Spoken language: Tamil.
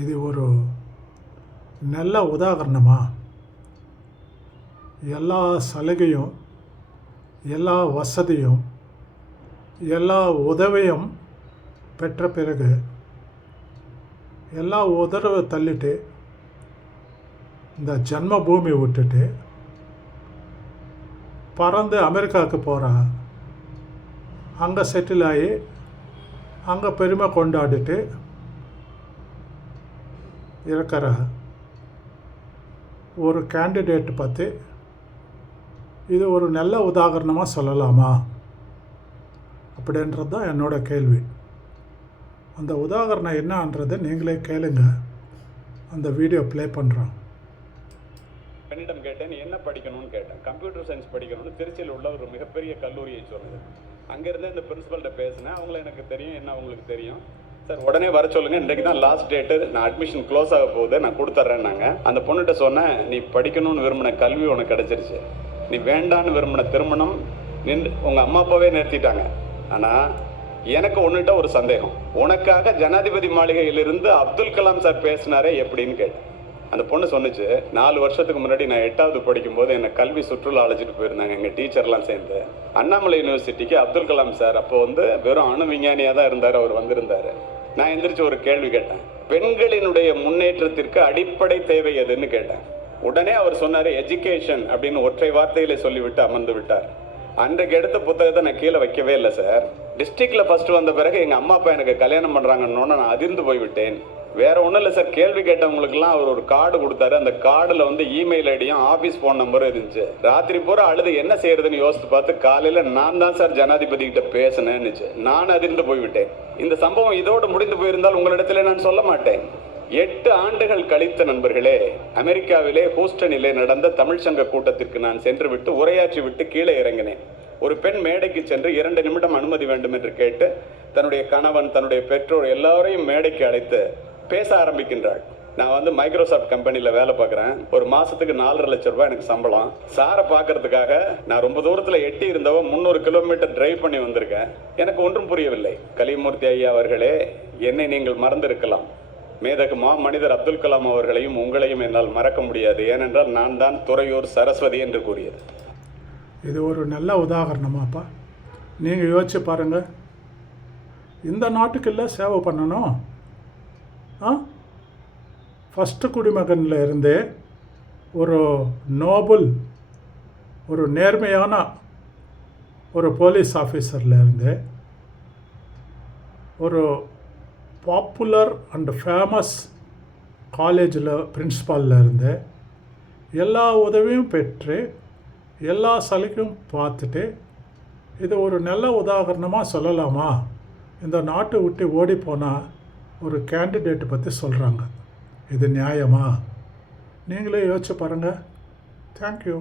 இது ஒரு நல்ல உதாரணமா? எல்லா சலுகையும், எல்லா வசதியும், எல்லா உதவியும் பெற்ற பிறகு எல்லா உதரவை தள்ளிட்டு இந்த ஜன்ம பூமி விட்டுட்டு பறந்து அமெரிக்காவுக்கு போகிறா. அங்கே செட்டில் ஆகி அங்கே பெருமை கொண்டாடிட்டு இருக்கிற ஒரு கேண்டிடேட் பற்றி இது ஒரு நல்ல உதாரணமாக சொல்லலாமா அப்படின்றது தான் என்னோடய கேள்வி. அந்த உதாரணம் என்னன்றதை நீங்களே கேளுங்க. அந்த வீடியோ ப்ளே பண்ணுறோம். பெண்ணிடம் கேட்டேன், என்ன படிக்கணும்னு கேட்டேன். கம்ப்யூட்டர் சயின்ஸ் படிக்கணும்னு திருச்சியில் உள்ள ஒரு மிகப்பெரிய கல்லூரியை சொன்னது. அங்கேருந்து இந்த பிரின்ஸிபல்கிட்ட பேசினேன். அவங்கள எனக்கு தெரியும், என்ன அவங்களுக்கு தெரியும். சார் உடனே வர சொல்லுங்கள், இன்றைக்கு தான் லாஸ்ட் டேட்டு, நான் அட்மிஷன் க்ளோஸ் ஆக போகுது, நான் கொடுத்துட்றேன்னாங்க. அந்த பொண்ணுகிட்ட சொன்னேன், நீ படிக்கணும்னு விரும்பின கல்வி உனக்கு கிடச்சிருச்சு, நீ வேண்டான்னு விரும்பின திருமணம் நின்று உங்கள் அம்மா அப்பாவே நிறுத்திட்டாங்க. ஆனால் எனக்கு ஒன்றுகிட்ட ஒரு சந்தேகம். உனக்காக ஜனாதிபதி மாளிகையிலிருந்து அப்துல் கலாம் சார் பேசினாரே எப்படின்னு கேட்டேன். அந்த பொண்ணு சொன்னிச்சு, 4 வருஷத்துக்கு முன்னாடி நான் 8வது படிக்கும்போது என்னை கல்வி சுற்றுலா அழைச்சிட்டு போயிருந்தாங்க எங்கள் டீச்சர்லாம் சேர்ந்து. அண்ணாமலை யூனிவர்சிட்டிக்கு அப்துல் கலாம் சார் அப்போ வெறும் அணு விஞ்ஞானியாக தான் இருந்தார், அவர் வந்திருந்தார். நான் எந்திரிச்சு ஒரு கேள்வி கேட்டேன், பெண்களினுடைய முன்னேற்றத்திற்கு அடிப்படை தேவை எதுன்னு கேட்டேன். உடனே அவர் சொன்னார், எஜுகேஷன் அப்படின்னு ஒற்றை வார்த்தையிலே சொல்லிவிட்டு அமர்ந்து விட்டார். அன்றைக்கு எடுத்த புத்தகத்தை நான் கீழே வைக்கவே இல்லை சார். டிஸ்ட்ரிக்டில் ஃபஸ்ட்டு வந்த பிறகு எங்கள் அம்மா அப்பா எனக்கு கல்யாணம் பண்ணுறாங்கன்னு நான் அதிர்ந்து போய்விட்டேன். வேற ஒன்றும் இல்லை சார், கேள்வி கேட்டவங்களுக்குலாம் அவர் ஒரு கார்டு கொடுத்தாரு. அந்த கார்டில் இமெயில் ஐடியும் ஆஃபீஸ் ஃபோன் நம்பரும் இருந்துச்சு. ராத்திரி பூரா அழுது என்ன செய்யறதுன்னு யோசித்து பார்த்து காலையில் நான் தான் சார் ஜனாதிபதி கிட்ட பேசினேன்னுச்சு. நான் அதிர்ந்து போய்விட்டேன். இந்த சம்பவம் இதோடு முடிந்து போயிருந்தால் உங்களிடத்துல நான் சொல்ல மாட்டேன். 8 ஆண்டுகள் கழித்த நண்பர்களே, அமெரிக்காவிலே ஹூஸ்டனிலே நடந்த தமிழ் சங்க கூட்டத்திற்கு நான் சென்று விட்டு உரையாற்றி விட்டு கீழே இறங்கினேன். ஒரு பெண் மேடைக்கு சென்று 2 நிமிடம் அனுமதி வேண்டும் என்று கேட்டு தன்னுடைய கணவன், தன்னுடைய பெற்றோர் எல்லாரையும் மேடைக்கு அழைத்து பேச ஆரம்பிக்கின்றாள். நான் மைக்ரோசாஃப்ட் கம்பெனியில் வேலை பார்க்குறேன். ஒரு மாதத்துக்கு 4.5 லட்சம் ரூபாய் எனக்கு சம்பளம். சாரை பார்க்கறதுக்காக நான் ரொம்ப தூரத்தில் எட்டி இருந்தவ 300 கிலோமீட்டர் டிரைவ் பண்ணி வந்திருக்கேன். எனக்கு ஒன்றும் புரியவில்லை. கலிமூர்த்தி ஐயா அவர்களே, என்னை நீங்கள் மறந்திருக்கலாம். மேதகுமா மனிதர் அப்துல் கலாம் அவர்களையும் உங்களையும் என்னால் மறக்க முடியாது. ஏனென்றால் நான் தான் துறையூர் சரஸ்வதி என்று கூறியது. இது ஒரு நல்ல உதாரணமாப்பா. நீங்கள் யோசிச்சு பாருங்கள். இந்த நாட்டுக்கெல்லாம் சேவை பண்ணணும். ஃபஸ்ட்டு குடிமகனில் இருந்தே ஒரு நோபல், ஒரு நேர்மையான ஒரு போலீஸ் ஆஃபீஸரில் இருந்து ஒரு பாப்புலர் அண்ட் ஃபேமஸ் காலேஜில் பிரின்ஸிபாலில் இருந்து எல்லா உதவியும் பெற்று எல்லா சலுகையும் பார்த்துட்டு இது ஒரு நல்ல உதாரணமாக சொல்லலாமா? இந்த நாட்டை விட்டு ஓடி போனால் ஒரு கேண்டிடேட்டை பற்றி சொல்கிறாங்க. இது நியாயமா? நீங்களே யோசிச்சு பாருங்கள். தேங்க்யூ.